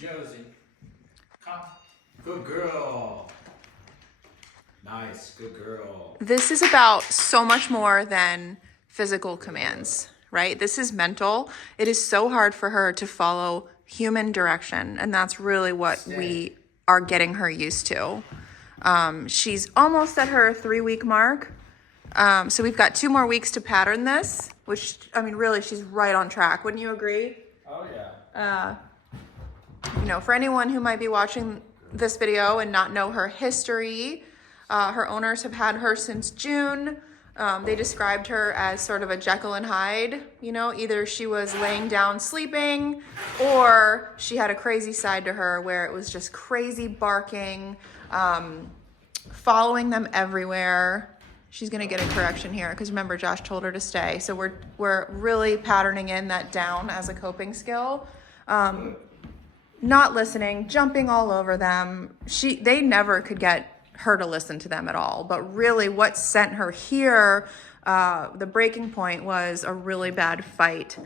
Josie, come. Good girl. Nice, good girl. This is about so much more than physical commands, right? This is mental. It is so hard for her to follow human direction, and that's really what we are getting her used to. She's almost at her 3-week mark. So we've got 2 more weeks to pattern this, which, I mean, really, she's right on track. Wouldn't you agree? Oh, yeah. For anyone who might be watching this video and not know her history, her owners have had her since June. They described her as sort of a Jekyll and Hyde. Either she was laying down sleeping or she had a crazy side to her where it was just crazy barking, following them everywhere. She's gonna get a correction here because remember, Josh told her to stay. So we're really patterning in that down as a coping skill. Not listening, jumping all over them. They never could get her to listen to them at all. But really what sent her here, the breaking point was a really bad fight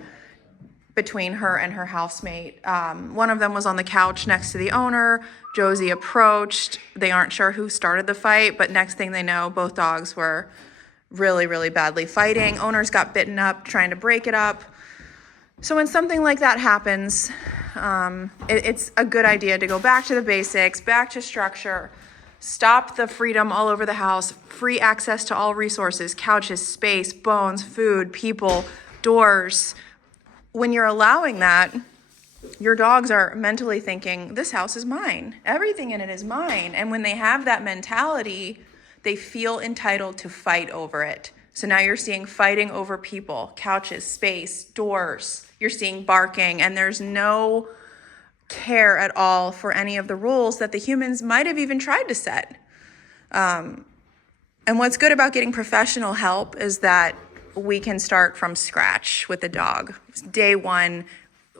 between her and her housemate. One of them was on the couch next to the owner. Josie approached. They aren't sure who started the fight, but next thing they know, both dogs were really, really badly fighting. Owners got bitten up trying to break it up. So when something like that happens, it's a good idea to go back to the basics, back to structure, stop the freedom all over the house, free access to all resources, couches, space, bones, food, people, doors. When you're allowing that, your dogs are mentally thinking, this house is mine. Everything in it is mine. And when they have that mentality, they feel entitled to fight over it. So now you're seeing fighting over people, couches, space, doors. You're seeing barking, and there's no care at all for any of the rules that the humans might have even tried to set. And what's good about getting professional help is that we can start from scratch with the dog. Day one,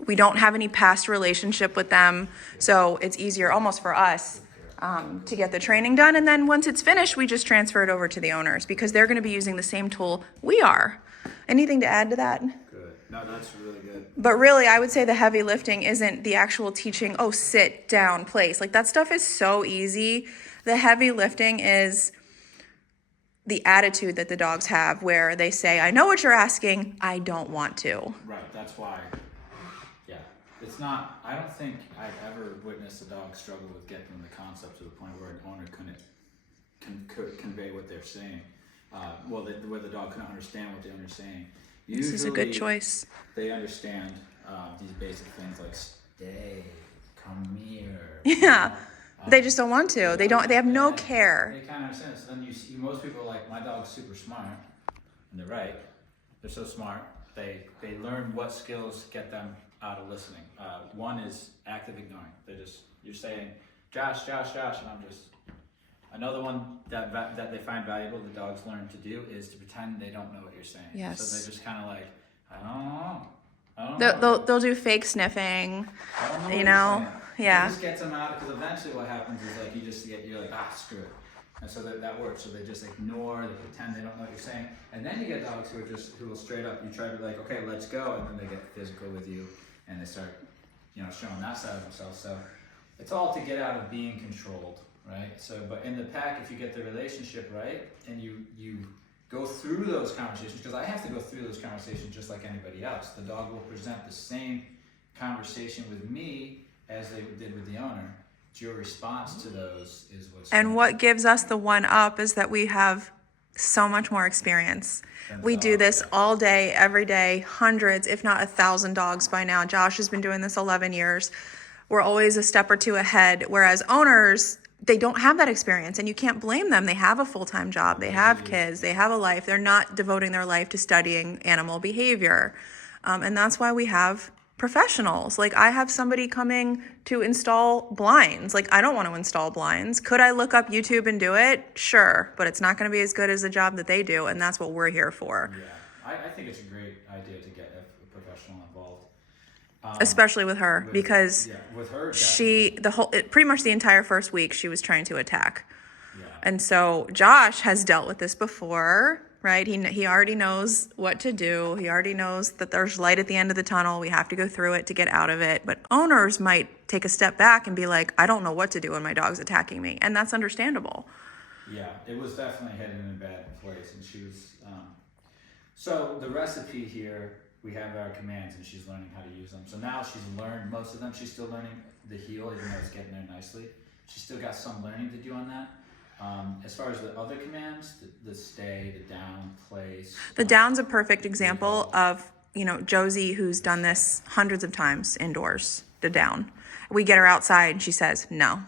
we don't have any past relationship with them, so it's easier almost for us to get the training done. And then once it's finished, we just transfer it over to the owners because they're going to be using the same tool we are. Anything to add to that? Good. No, that's really good. But really, I would say the heavy lifting isn't the actual teaching, sit down, place. Like that stuff is so easy. The heavy lifting is the attitude that the dogs have where they say, I know what you're asking, I don't want to. Right, that's why. Yeah, it's not, I don't think I've ever witnessed a dog struggle with getting the concept to the point where an owner couldn't convey what they're saying. Where the dog couldn't understand what the owner's saying. Usually, this is a good choice. They understand these basic things like stay, come here. Yeah. They just don't want to. They have no care. They kind of understand. So then you see most people are like, my dog's super smart. And they're right. They're so smart. They learn what skills get them out of listening. One is active ignoring. You're saying, Josh, and I'm just, another one that they find valuable, the dogs learn to do is to pretend they don't know what you're saying. Yes. So they're just kind of like, I don't know. They'll do fake sniffing, Yeah. It just gets them out because eventually what happens is like you're like, screw it. And so that works. So they just ignore, they pretend they don't know what you're saying. And then you get dogs who will straight up, you try to be like, okay, let's go. And then they get physical with you and they start, showing that side of themselves. So it's all to get out of being controlled, right? So, but in the pack, if you get the relationship right and you go through those conversations, because I have to go through those conversations just like anybody else. The dog will present the same conversation with me as they did with the owner. It's your response to those is what's... And what gives us the one up is that we have so much more experience. We do this all day, every day, hundreds, if not 1,000 dogs by now. Josh has been doing this 11 years. We're always a step or two ahead, whereas owners, they don't have that experience, and you can't blame them. They have a full-time job. They have kids. They have a life. They're not devoting their life to studying animal behavior. And that's why we have professionals. Like I have somebody coming to install blinds. Like I don't want to install blinds. Could I look up YouTube and do it? Sure, but it's not going to be as good as the job that they do, and that's what we're here for. Yeah, I think it's a great idea to get a professional involved. Especially with her, because with her, pretty much the entire first week she was trying to attack. Yeah. And so Josh has dealt with this before. right? He already knows what to do. He already knows that there's light at the end of the tunnel. We have to go through it to get out of it. But owners might take a step back and be like, I don't know what to do when my dog's attacking me. And that's understandable. Yeah, it was definitely heading in a bad place. And she was, so the recipe here, we have our commands and she's learning how to use them. So now she's learned most of them. She's still learning the heel, even though it's getting there nicely. She's still got some learning to do on that. As far as the other commands, the stay, the down, place. The down's a perfect example of, Josie, who's done this hundreds of times indoors, the down. We get her outside and she says, no,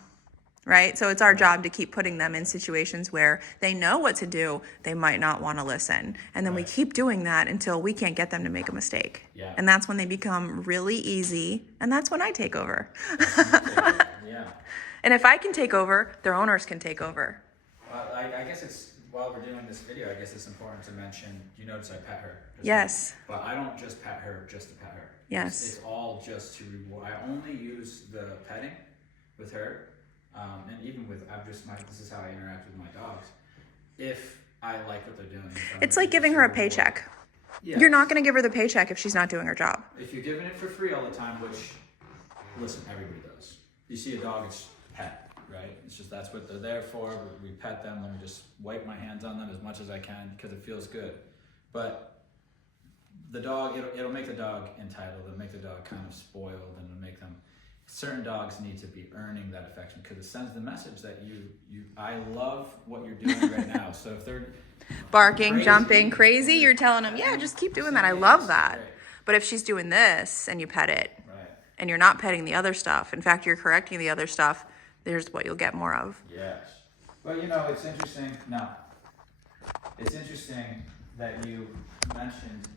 right? So it's our job to keep putting them in situations where they know what to do. They might not want to listen. And then we keep doing that until we can't get them to make a mistake. Yeah. And that's when they become really easy. And that's when I take over. Yeah. And if I can take over, their owners can take over. I guess it's, while we're doing this video, I guess it's important to mention, you notice I pet her. Yes. But I don't just pet her just to pet her. Yes. It's all just to reward. I only use the petting with her, and even with, this is how I interact with my dogs. If I like what they're doing. It's like giving her a paycheck. Yeah. You're not going to give her the paycheck if she's not doing her job. If you're giving it for free all the time, which, listen, everybody does. You see a dog, it's pet, right? It's just, that's what they're there for. We pet them. Let me just wipe my hands on them as much as I can because it feels good. But the dog, it'll make the dog entitled. It'll make the dog kind of spoiled, and it'll make them, certain dogs need to be earning that affection because it sends the message that I love what you're doing right now. So if they're barking, crazy, jumping, crazy, you're telling them, yeah, just keep doing that. I love that. But if she's doing this and you pet it, and you're not petting the other stuff, in fact, you're correcting the other stuff, there's what you'll get more of. Yes. Well, it's interesting. No. It's interesting that you mentioned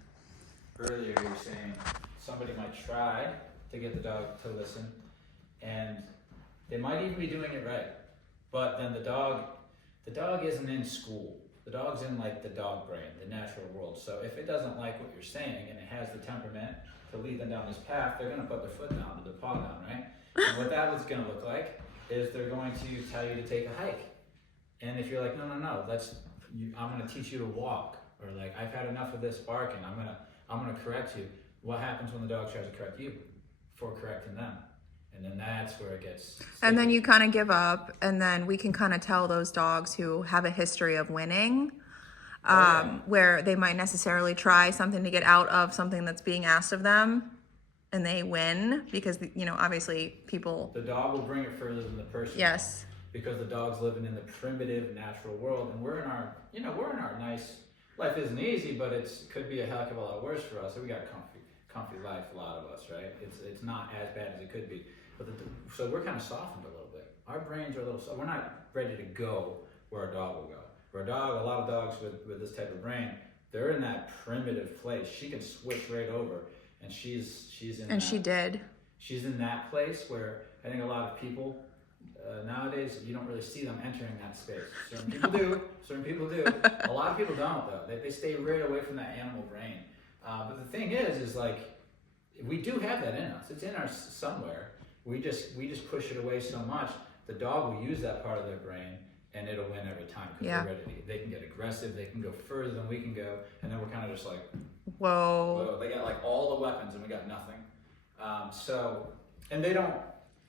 earlier, you were saying somebody might try to get the dog to listen, and they might even be doing it right, but then the dog isn't in school. The dog's in like the dog brain, the natural world. So if it doesn't like what you're saying and it has the temperament to lead them down this path, they're going to put their foot down, their paw down, right? And what that was going to look like is they're going to tell you to take a hike. And if you're like, no, I'm going to teach you to walk, or like, I've had enough of this barking, I'm going to correct you. What happens when the dog tries to correct you for correcting them? And then that's where it gets sticky. And then you kind of give up, and then we can kind of tell those dogs who have a history of winning, where they might necessarily try something to get out of something that's being asked of them, and they win because, obviously people... The dog will bring it further than the person. Yes. Because the dog's living in the primitive natural world, and we're in our nice... Life isn't easy, but it could be a heck of a lot worse for us. So we got comfy life, a lot of us, right? It's not as bad as it could be. But so we're kind of softened a little bit. Our brains are a little, we're not ready to go where a dog will go. Where a lot of dogs with this type of brain, they're in that primitive place. She can switch right over, and she's in. And she did. She's in that place where I think a lot of people nowadays, you don't really see them entering that space. Certain people do. Certain people do. A lot of people don't, though. They stay right away from that animal brain. But the thing is like, we do have that in us. It's in us somewhere. We just push it away so much. The dog will use that part of their brain, and it'll win every time because they're ready. They can get aggressive. They can go further than we can go, and then we're kind of just like, whoa. They got like all the weapons, and we got nothing. And they don't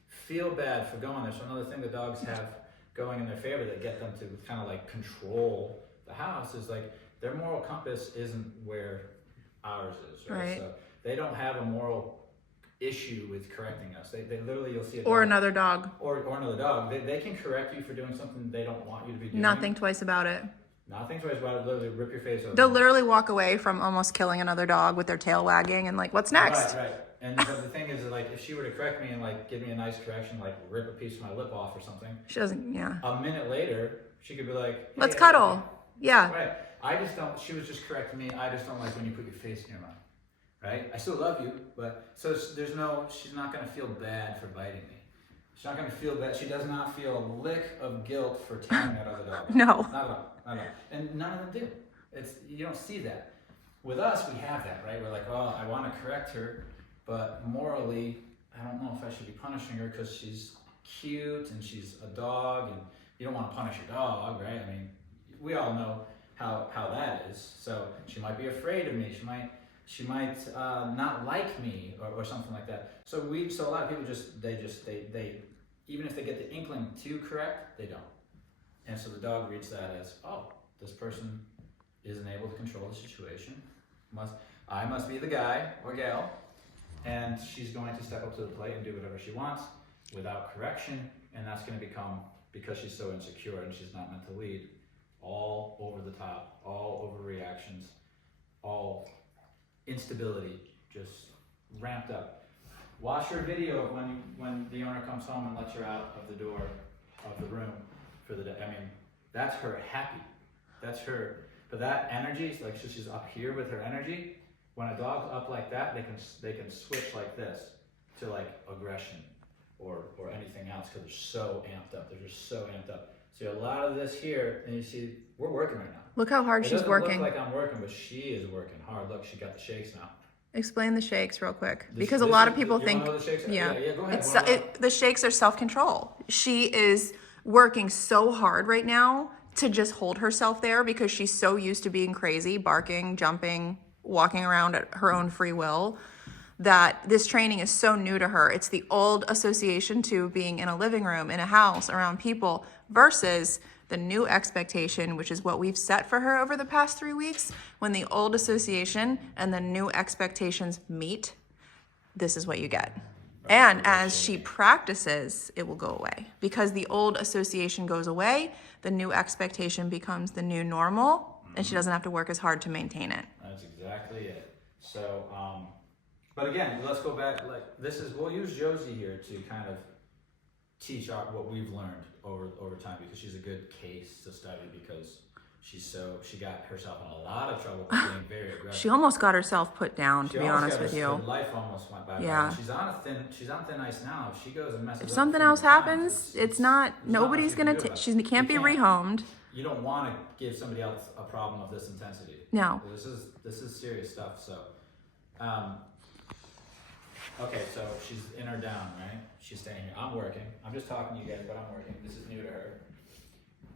feel bad for going there. So another thing the dogs have going in their favor that get them to kind of like control the house is like their moral compass isn't where ours is, right? So they don't have a moral issue with correcting us. They literally, you'll see a dog, or another dog, or another dog. They can correct you for doing something they don't want you to be doing. Not think twice about it. Not think twice about it. Literally rip your face open. They'll literally walk away from almost killing another dog with their tail wagging and like, what's next? Right. And the thing is, like, if she were to correct me and like give me a nice correction, like rip a piece of my lip off or something, she doesn't. Yeah. A minute later, she could be like, hey, let's cuddle. Yeah. Right. I just don't. She was just correcting me. I just don't like when you put your face in your mouth. Right. I still love you, but so there's no. She's not gonna feel bad for biting me. She's not gonna feel bad. She does not feel a lick of guilt for tearing that other dog. No. Not at all. And none of them do. You don't see that. With us, we have that, right? We're like, oh, I want to correct her, but morally, I don't know if I should be punishing her because she's cute and she's a dog, and you don't want to punish your dog, right? I mean, we all know how that is. So she might be afraid of me. She might not like me or something like that. So a lot of people they even if they get the inkling to correct, they don't. And so the dog reads that as, oh, this person isn't able to control the situation. I must be the guy or gal, and she's going to step up to the plate and do whatever she wants without correction, and that's going to become, because she's so insecure and she's not meant to lead, all over the top, all overreactions, all instability, just ramped up. Watch her video of when the owner comes home and lets her out of the door of the room for the day. I mean, that's her happy. That's her. But that energy, like so she's up here with her energy. When a dog's up like that, they can switch like this to like aggression or anything else because they're so amped up. They're just so amped up. So a lot of this here, and you see, we're working right now. Look how hard she's working. It doesn't look like I'm working, but she is working hard. Look, she got the shakes now. Explain the shakes real quick, because a lot of people think, know the shakes are? Yeah, go ahead. The shakes are self-control. She is working so hard right now to just hold herself there because she's so used to being crazy, barking, jumping, walking around at her own free will, that this training is so new to her. It's the old association to being in a living room, in a house, around people, versus the new expectation, which is what we've set for her over the past 3 weeks. When the old association and the new expectations meet, this is what you get. And as she practices, it will go away. Because the old association goes away, the new expectation becomes the new normal, and she doesn't have to work as hard to maintain it. That's exactly it. So, but again, let's go back. Like we'll use Josie here to kind of teach what we've learned over time, because she's a good case to study, because she got herself in a lot of trouble for being very aggressive. She almost got herself put down, to be honest with you. Her life almost went by. Yeah. She's on thin ice now. If she goes and messes up. If something else happens, it's not. Nobody's gonna. She can't be rehomed. You don't want to give somebody else a problem of this intensity. No. This is serious stuff. So, okay, so she's in her down, right? She's staying here. I'm working. I'm just talking to you guys, but I'm working. This is new to her.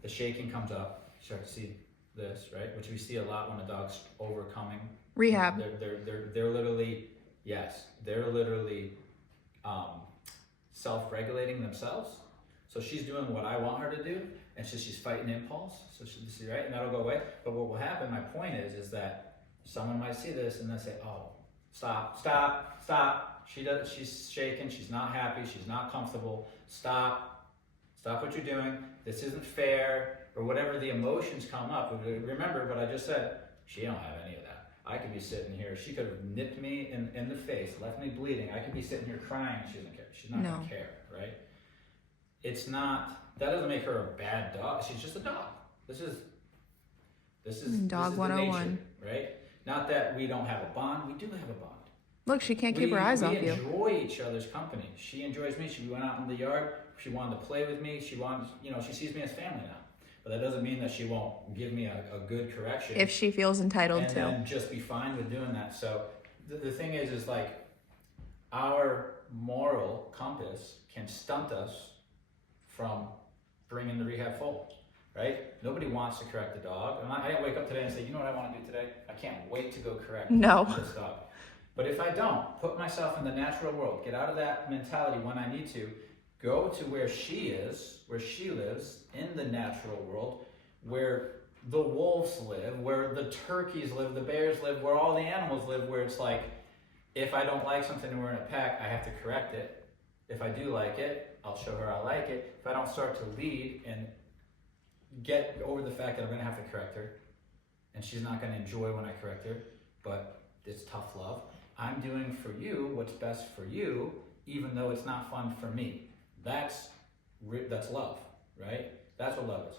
The shaking comes up. Start to see this, right? Which we see a lot when a dog's overcoming. Rehab. They're literally, yes, they're literally self-regulating themselves. So she's doing what I want her to do, and she's fighting impulse. So she's right, and that'll go away. But what will happen? My point is that someone might see this and then say, "Oh, stop! She's shaking. She's not happy. She's not comfortable. Stop what you're doing. This isn't fair." Or whatever the emotions come up. Remember what I just said. She don't have any of that. I could be sitting here. She could have nipped me in the face, left me bleeding. I could be sitting here crying. She doesn't care. She's not gonna care, right? It's not. That doesn't make her a bad dog. She's just a dog. This is dog 101, right? Not that we don't have a bond. We do have a bond. Look, she can't keep her eyes off you. We enjoy each other's company. She enjoys me. She went out in the yard. She wanted to play with me. She sees me as family now. But that doesn't mean that she won't give me a good correction. If she feels entitled to. And just be fine with doing that. So the thing is like our moral compass can stunt us from bringing the rehab full, right? Nobody wants to correct the dog. And I didn't wake up today and say, you know what I want to do today? I can't wait to go correct this dog. But if I don't, put myself in the natural world, get out of that mentality when I need to, go to where she lives, in the natural world, where the wolves live, where the turkeys live, the bears live, where all the animals live, where it's like, if I don't like something and we're in a pack, I have to correct it. If I do like it, I'll show her I like it. If I don't start to lead and get over the fact that I'm going to have to correct her, and she's not going to enjoy when I correct her, but it's tough love. I'm doing for you what's best for you, even though it's not fun for me. That's love, right? That's what love is.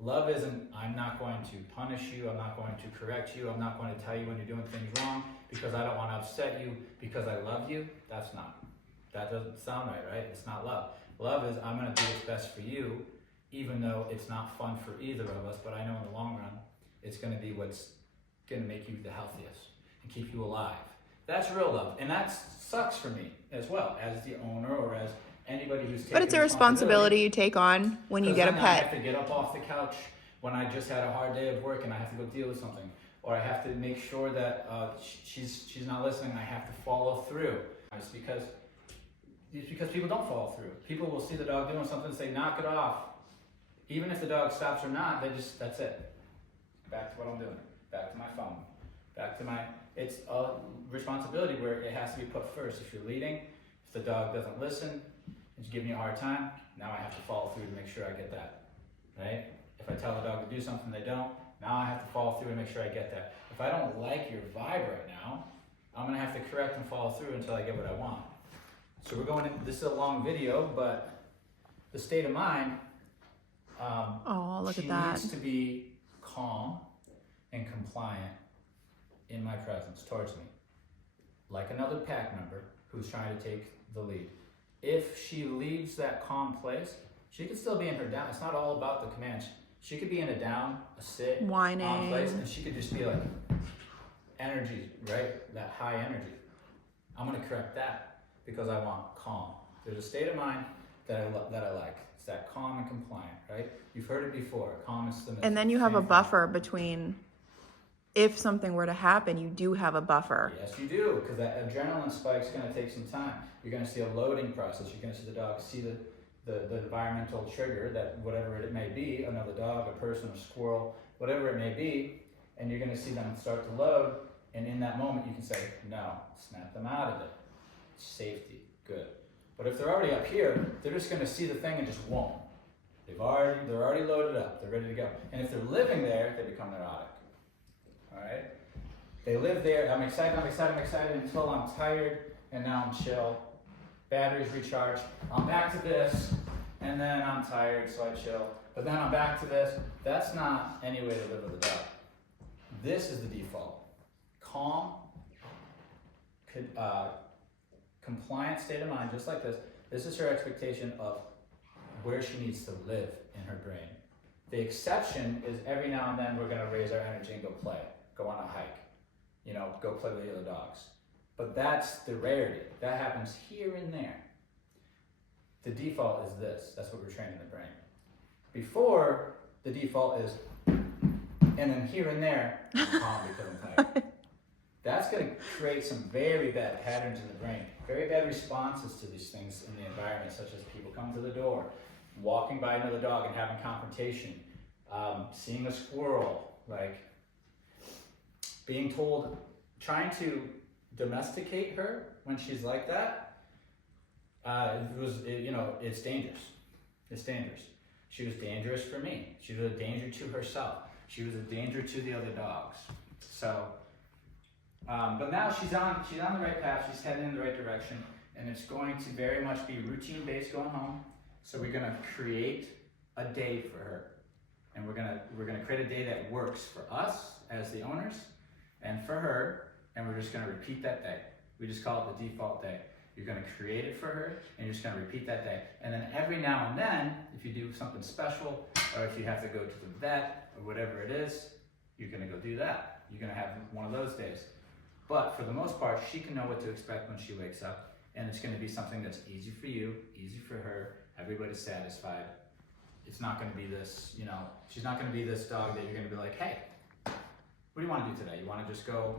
Love isn't, I'm not going to punish you, I'm not going to correct you, I'm not going to tell you when you're doing things wrong because I don't want to upset you because I love you. That doesn't sound right? It's not love. Love is, I'm going to do what's best for you, even though it's not fun for either of us, but I know in the long run, it's going to be what's going to make you the healthiest and keep you alive. That's real love. And that sucks for me as well, as the owner or as anybody who's taking But it's a responsibility you take on when you get a pet. I have to get up off the couch when I just had a hard day of work and I have to go deal with something, or I have to make sure that she's not listening, I have to follow through. It's because people don't follow through. People will see the dog doing something and say, knock it off. Even if the dog stops or not, that's it. Back to what I'm doing. Back to my phone. Back to it's a responsibility where it has to be put first. If you're leading, if the dog doesn't listen, and giving you a hard time, now I have to follow through to make sure I get that, right? If I tell the dog to do something they don't, now I have to follow through and make sure I get that. If I don't like your vibe right now, I'm gonna have to correct and follow through until I get what I want. So we're going in, this is a long video, but the state of mind, look she at that. needs to be calm and compliant in my presence towards me, like another pack member who's trying to take the lead. If she leaves that calm place, she could still be in her down. It's not all about the commands. She could be in a down, a sit, whining, calm place, and she could just be like, energy, right? That high energy. I'm gonna correct that because I want calm. There's a state of mind that I like. It's that calm and compliant, right? You've heard it before. Calm is the. And then you have a buffer between, if something were to happen, you do have a buffer. Yes, you do, because that adrenaline spike's going to take some time. You're going to see a loading process. You're going to see the dog see the environmental trigger, that whatever it may be, another dog, a person, a squirrel, whatever it may be, and you're going to see them start to load, and in that moment you can say, no, snap them out of it. Safety, good. But if they're already up here, they're just going to see the thing and just won't. They're already loaded up. They're ready to go. And if they're living there, they become neurotic. All right? They live there. I'm excited until I'm tired, and now I'm chill. Batteries recharged. I'm back to this, and then I'm tired, so I chill. But then I'm back to this. That's not any way to live with a dog. This is the default. Calm, compliant state of mind, just like this. This is her expectation of where she needs to live in her brain. The exception is every now and then we're going to raise our energy and go play, go on a hike, go play with the other dogs. But that's the rarity. That happens here and there. The default is this. That's what we're training the brain. Before, the default is, and then here and there, I'm calm because I'm tired. That's going to create some very bad patterns in the brain, very bad responses to these things in the environment, such as people coming to the door, walking by another dog and having confrontation, seeing a squirrel, like being told, trying to domesticate her when she's like that. It's dangerous. It's dangerous. She was dangerous for me. She was a danger to herself. She was a danger to the other dogs. So, but now she's on the right path. She's heading in the right direction, and it's going to very much be routine-based going home. So we're gonna create a day for her, and we're gonna create a day that works for us as the owners, and for her, and we're just gonna repeat that day. We just call it the default day. You're gonna create it for her, and you're just gonna repeat that day. And then every now and then, if you do something special, or if you have to go to the vet, or whatever it is, you're gonna go do that. You're gonna have one of those days. But for the most part, she can know what to expect when she wakes up, and it's gonna be something that's easy for you, easy for her, everybody's satisfied. It's not gonna be this, she's not gonna be this dog that you're gonna be like, hey, what do you wanna do today? You wanna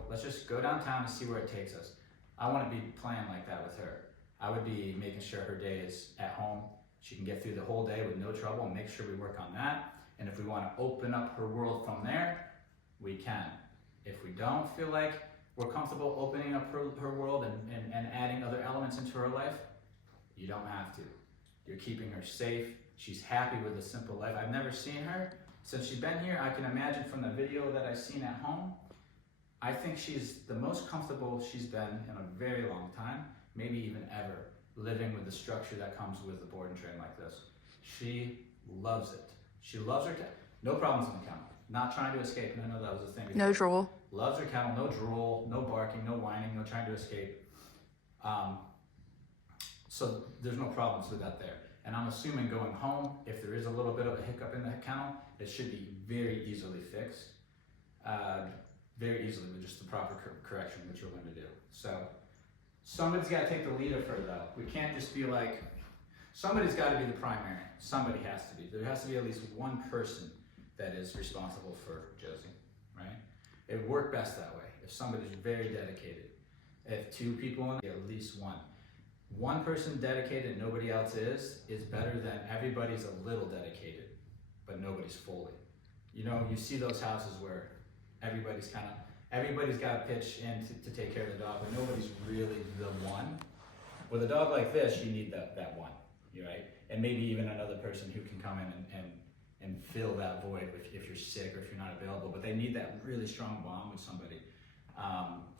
let's just go downtown and see where it takes us. I wanna be playing like that with her. I would be making sure her day is at home. She can get through the whole day with no trouble, and make sure we work on that. And if we wanna open up her world from there, we can. If we don't feel like we're comfortable opening up her world and adding other elements into her life, you don't have to. You're keeping her safe. She's happy with a simple life. I've never seen her since she's been here. I can imagine from the video that I've seen at home, I think she's the most comfortable she's been in a very long time, maybe even ever, living with the structure that comes with a board and train like this. She loves it. She loves her no problems in the kennel. Not trying to escape. I know that was the thing before. No drool. Loves her kennel, no drool, no barking, no whining, no trying to escape. So there's no problems with that there. And I'm assuming going home, if there is a little bit of a hiccup in the kennel, it should be very easily fixed. Very easily with just the proper correction, which you're going to do. So somebody's got to take the lead of her though. We can't just be like, somebody's got to be the primary. Somebody has to be. There has to be at least one person that is responsible for Josie, right? It would work best that way. If somebody's very dedicated, if 2 people in at least one person dedicated and nobody else is better than everybody's a little dedicated, but nobody's fully. You know, you see those houses where everybody's got to pitch in to take care of the dog, but nobody's really the one. With a dog like this, you need that one, right? And maybe even another person who can come in and fill that void if you're sick or if you're not available. But they need that really strong bond with somebody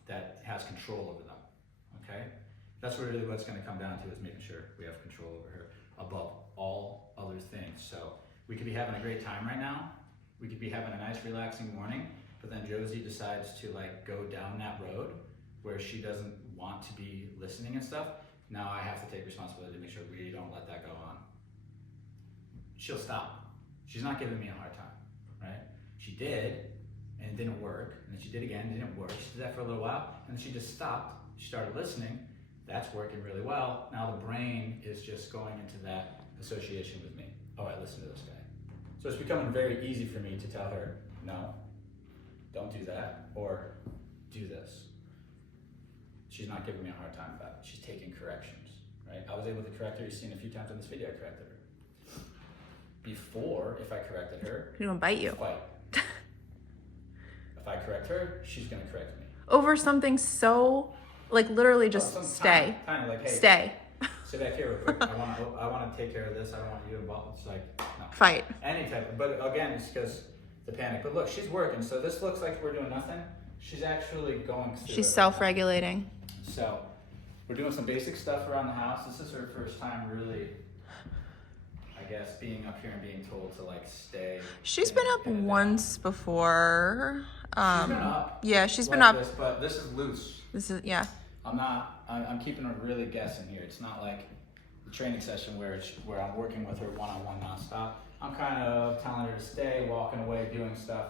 that has control over them, okay? That's really what's going to come down to, is making sure we have control over her above all other things. So we could be having a great time right now. We could be having a nice relaxing morning, but then Josie decides to like go down that road where she doesn't want to be listening and stuff. Now I have to take responsibility to make sure we don't let that go on. She'll stop. She's not giving me a hard time, right? She did, and it didn't work. And then she did again, it didn't work. She did that for a little while, and then she just stopped. She started listening. That's working really well. Now the brain is just going into that association with me. Oh, I listen to this guy. So it's becoming very easy for me to tell her, no, don't do that, or do this. She's not giving me a hard time about it. She's taking corrections, right? I was able to correct her. You've seen a few times in this video I corrected her. Before, if I corrected her, She's gonna bite you. Fight. If I correct her, she's gonna correct me. Over something so, like literally just stay. Tiny, like, hey, stay. Sit back here real quick. I want to take care of this. I don't want you involved. It's like, no. Fight. Any type. But again, it's because the panic. But look, she's working. So this looks like we're doing nothing. She's actually going through She's it. self-regulating. So we're doing some basic stuff around the house. This is her first time really, I guess, being up here and being told to like stay. She's been up once before. She's been up. Yeah, she's been like up. This, but this is loose. This is, yeah. I'm keeping her really guessing here. It's not like the training session where I'm working with her one-on-one nonstop. I'm kind of telling her to stay, walking away, doing stuff.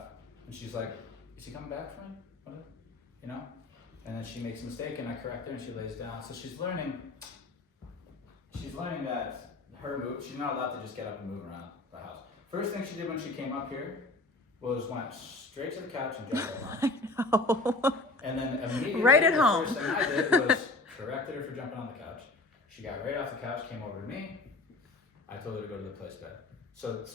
And she's like, is he coming back for me? What? You know? And then she makes a mistake and I correct her and she lays down. So she's learning that her move, she's not allowed to just get up and move around the house. First thing she did when she came up here was went straight to the couch and jumped on. I know. And then immediately, right at home. The first thing I did was corrected her for jumping on the couch. She got right off the couch, came over to me. I told her to go to the place bed. So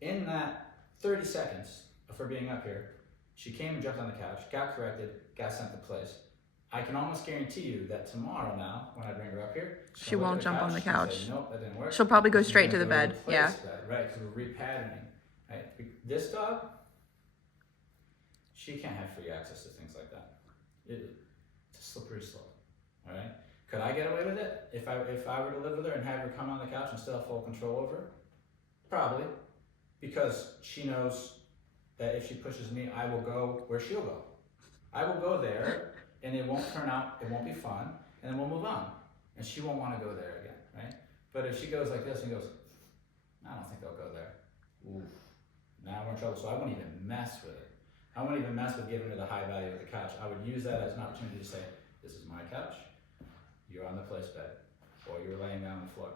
in that 30 seconds of her being up here, she came and jumped on the couch, got corrected, got sent to place. I can almost guarantee you that tomorrow now, when I bring her up here, she won't jump on the couch. Say, nope, that didn't work. She'll probably go straight to the bed. Yeah. Right, because we're repatterning. Right? This dog, she can't have free access to things like that. It's a slippery slope. All right. Could I get away with it if I were to live with her and have her come on the couch and still have full control over her? Probably, because she knows that if she pushes me, I will go where she'll go. I will go there, and it won't turn out. It won't be fun, and then we'll move on. And she won't want to go there again, right? But if she goes like this and goes, I don't think they'll go there. Ooh, now we're in trouble. So I won't even mess with it. I won't even mess with giving her the high value of the couch. I would use that as an opportunity to say, this is my couch, you're on the place bed, or you're laying down on the floor.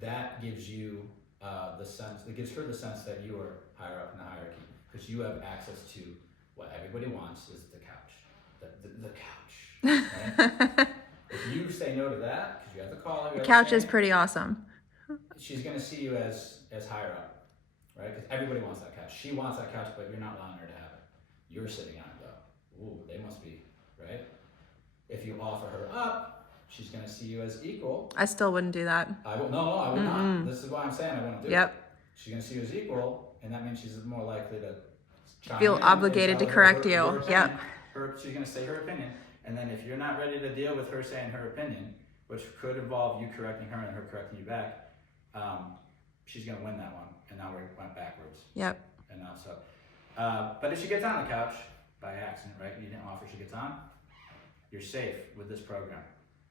That gives you the sense, it gives her the sense that you are higher up in the hierarchy, because you have access to what everybody wants is the couch. The couch. Right? If you say no to that, because you have the collar, The couch is pretty awesome. she's going to see you as higher up, right? Because everybody wants that couch. She wants that couch, but you're not allowing her to have it. You're sitting on it though. Ooh, they must be, right? If you offer her up, she's going to see you as equal. I still wouldn't do that. I would not. This is why I'm saying I wouldn't do it. Yep. She's going to see you as equal, and that means she's more likely to chime Feel in obligated and to tell correct her you. opinion. Yep. She's going to say her opinion, and then if you're not ready to deal with her saying her opinion, which could involve you correcting her and her correcting you back, she's going to win that one, and now we went backwards. Yep. And now so, but if she gets on the couch by accident, right? You didn't offer, she gets on. You're safe with this program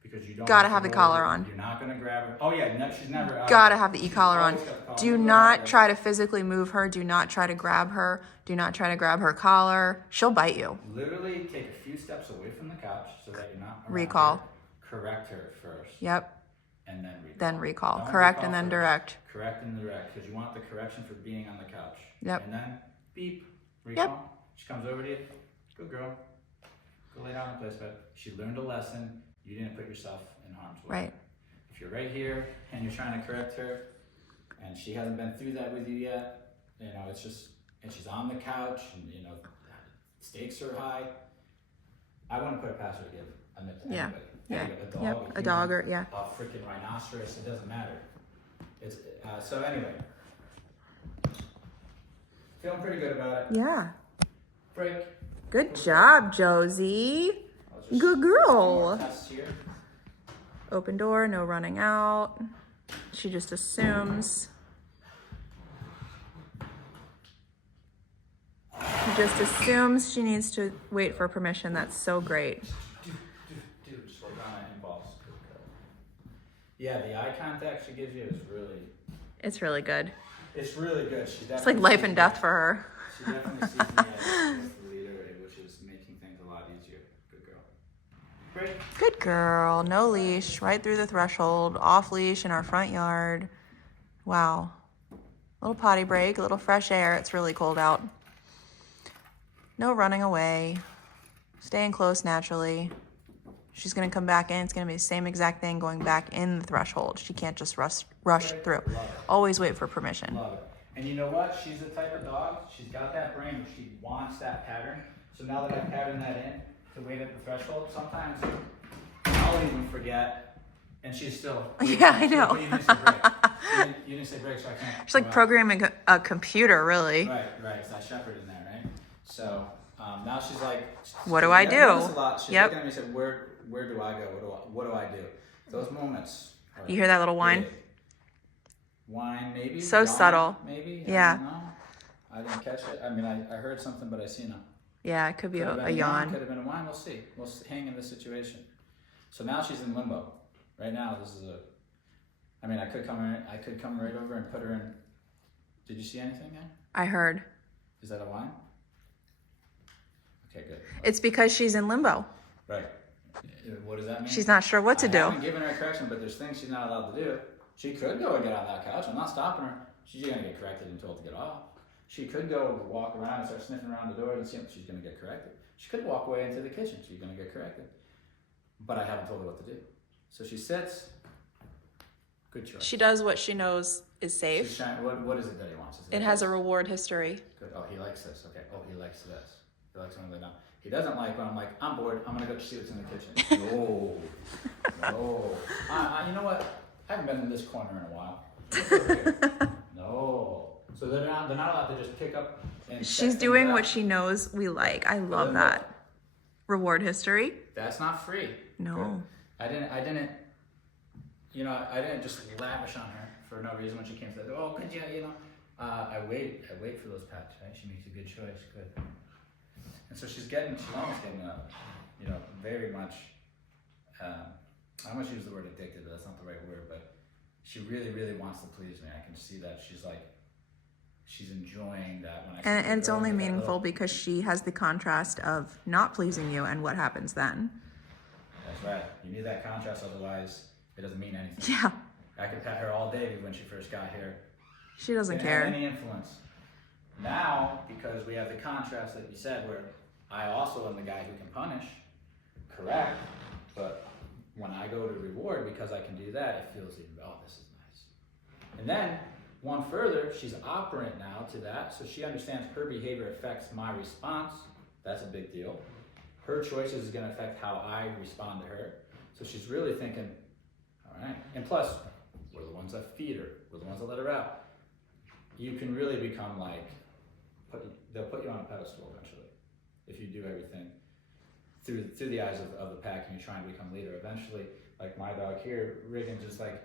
because you don't Gotta have the collar on. You're not going to grab her. Oh yeah, no, she's never. Gotta have the e-collar on. always got the collar. Do not try to physically move her. Do not try to grab her. Do not try to grab her collar. She'll bite you. Literally take a few steps away from the couch so that you're not around Recall. her. Correct her first. Yep. And then recall. Then recall. Don't Correct recall and then first. direct. Correct and direct, because you want the correction for being on the couch. Yep. And then beep, recall. She comes over to you, good girl, go lay down in the place bed. She learned a lesson. You didn't put yourself in harm's way. Right. If you're right here and you're trying to correct her, and she hasn't been through that with you yet, you know, it's just, and she's on the couch, and you know, stakes are high. I wouldn't put it past her to give a nip to anybody. Yeah. Anybody, a dog, Yep. A dog or a freaking rhinoceros, it doesn't matter. It's so anyway. Feeling pretty good about it. Yeah. Break. Good job, Josie. Good girl. Tests here. Open door, no running out. She just assumes. She just assumes she needs to wait for permission. That's so great. Dude, just work on that impulse. Yeah, the eye contact she gives you is really. It's really good. It's really good. She It's like life and death for her. She definitely sees me as the leader, which is making things a lot easier. Good girl. Great. Good girl. No leash. Right through the threshold. Off leash in our front yard. Wow. Little potty break. A little fresh air. It's really cold out. No running away. Staying close naturally. She's going to come back in. It's going to be the same exact thing going back in the threshold. She can't just rush through. Always wait for permission. Love it. And you know what? She's the type of dog, she's got that brain where she wants that pattern. So now that I've patterned that in to wait at the threshold, sometimes I'll even forget, and she's still. Yeah, I know. You didn't say break. You didn't say break, so I can't. She's like programming a computer, really. Right. It's that shepherd in there, right? So now she's like. What do I do? A lot. She's Yep. looking at me and said, where do I go? What do I do? Those moments. You hear that little whine? Big. Whine, maybe. So Yawn, subtle. Maybe. Yeah. I don't know. I didn't catch it. I mean, I heard something, but I seen a. Yeah, it could be Could've been a yawn. Could have been a whine. We'll see. We'll hang in this situation. So now she's in limbo. Right now, this is a. I mean, I could come right over and put her in. Did you see anything yet? I heard. Is that a whine? Okay, good. It's because she's in limbo. Right. What does that mean? She's not sure what to do. I haven't given her a correction, but there's things she's not allowed to do. She could go and get on that couch. I'm not stopping her. She's going to get corrected and told to get off. She could go walk around and start sniffing around the door and see if she's going to get corrected. She could walk away into the kitchen. She's going to get corrected. But I haven't told her what to do. So she sits. Good choice. She does what she knows is safe. She's trying, what is it that he wants? It has a reward history. Good. Oh, he likes this. Okay. Oh, he likes this. He likes when I lay down. He doesn't like when I'm like, I'm bored. I'm going to go see what's in the kitchen. No. No. You know what? I haven't been in this corner in a while. No. So they're not allowed to just pick up and She's doing what she knows we like. I love that. Reward history. That's not free. No. Good. I didn't just lavish on her for no reason when she came to the door. Oh, could you, I wait for those pets, right? She makes a good choice. Good. And so she's almost getting very much, I almost use the word addicted, but that's not the right word, but she really, really wants to please me. I can see that she's enjoying that when I And it's only meaningful because she has the contrast of not pleasing you and what happens then. That's right. You need that contrast, otherwise it doesn't mean anything. Yeah. I could pet her all day when she first got here. She doesn't Didn't care. have any influence. Now, because we have the contrast that you said, where I also am the guy who can punish, correct, but when I go to reward, because I can do that, it feels even, oh, this is nice. And then, one further, she's operant now to that, so she understands her behavior affects my response. That's a big deal. Her choices is going to affect how I respond to her. So she's really thinking, all right. And plus, we're the ones that feed her. We're the ones that let her out. You can really become like, they'll put you on a pedestal eventually. If you do everything through the eyes of the pack and you're trying to become leader. Eventually, like my dog here, Reagan, just like,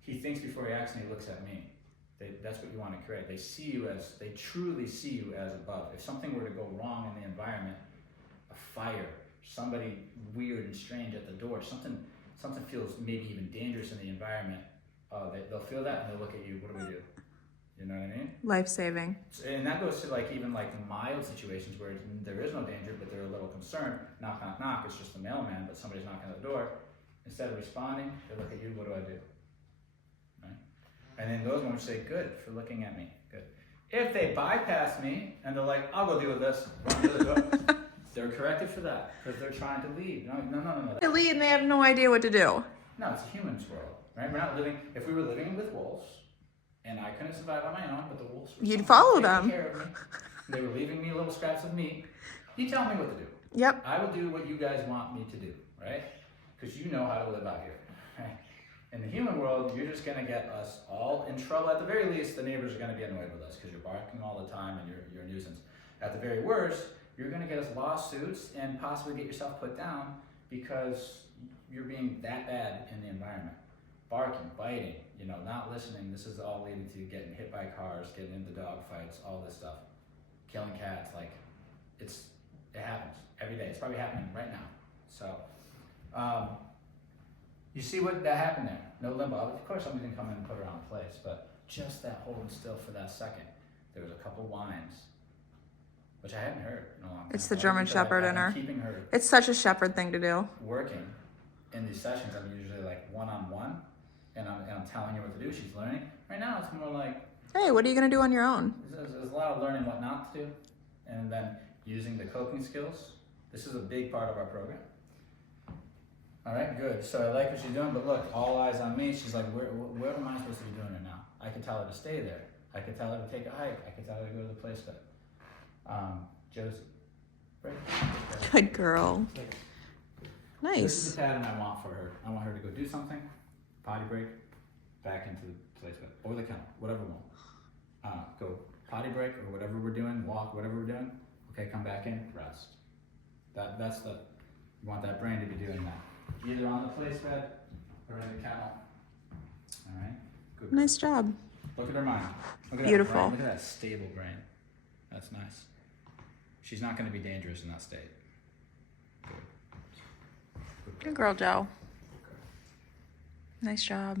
he thinks before he acts and he looks at me. That's what you want to create. They truly see you as above. If something were to go wrong in the environment, a fire, somebody weird and strange at the door, something feels maybe even dangerous in the environment, they'll feel that and they'll look at you, what do we do? You know what I mean? Life-saving. And that goes to even mild situations where there is no danger, but they're a little concerned. Knock, knock, knock. It's just the mailman, but somebody's knocking at the door. Instead of responding, they look at you. What do I do? Right? And in those moments, say, "Good for looking at me. Good." If they bypass me and they're like, I'll go deal with this, run to the door, they're corrected for that because they're trying to leave. No. They lead and they have no idea what to do. No, it's a human's world, right? We're not living. If we were living with wolves, and I couldn't survive on my own, but the wolves were You'd follow taking them. care of me. They were leaving me little scraps of meat. You tell me what to do. Yep. I will do what you guys want me to do, right? Because you know how to live out here. Right? In the human world, you're just gonna get us all in trouble. At the very least, the neighbors are gonna be annoyed with us because you're barking all the time and you're a nuisance. At the very worst, you're gonna get us lawsuits and possibly get yourself put down because you're being that bad in the environment. Barking, biting, not listening. This is all leading to getting hit by cars, getting into dog fights, all this stuff. Killing cats, it happens every day. It's probably happening right now. So, you see what that happened there? No limbo. Of course, somebody didn't come in and put her on place, but just that holding still for that second. There was a couple whines, which I hadn't heard in a long time. It's the German Shepherd in her. Keeping her It's such a shepherd thing to do. working in these sessions. I'm usually like one-on-one, and I'm telling her what to do. She's learning. Right now, it's more like, Hey, what are you going to do on your own? there's a lot of learning what not to do, and then using the coping skills. This is a big part of our program. All right, good. So I like what she's doing, but look, all eyes on me. She's like, where am I supposed to be doing it now? I could tell her to stay there. I could tell her to take a hike. I could tell her to go to the place that, Josie. Right? Good girl. This is Nice. the pattern I want for her. I want her to go do something, potty break, back into the place, or the kennel, whatever one. Go potty break or whatever we're doing, walk, whatever we're doing. Okay, come back in, rest. You want that brain to be doing that. Either on the place bed or in the kennel. All right, good. Nice job. Look at her mind. Look at Beautiful. That brain. Look at that stable brain. That's nice. She's not going to be dangerous in that state. Good. Good girl, Joe. Nice job.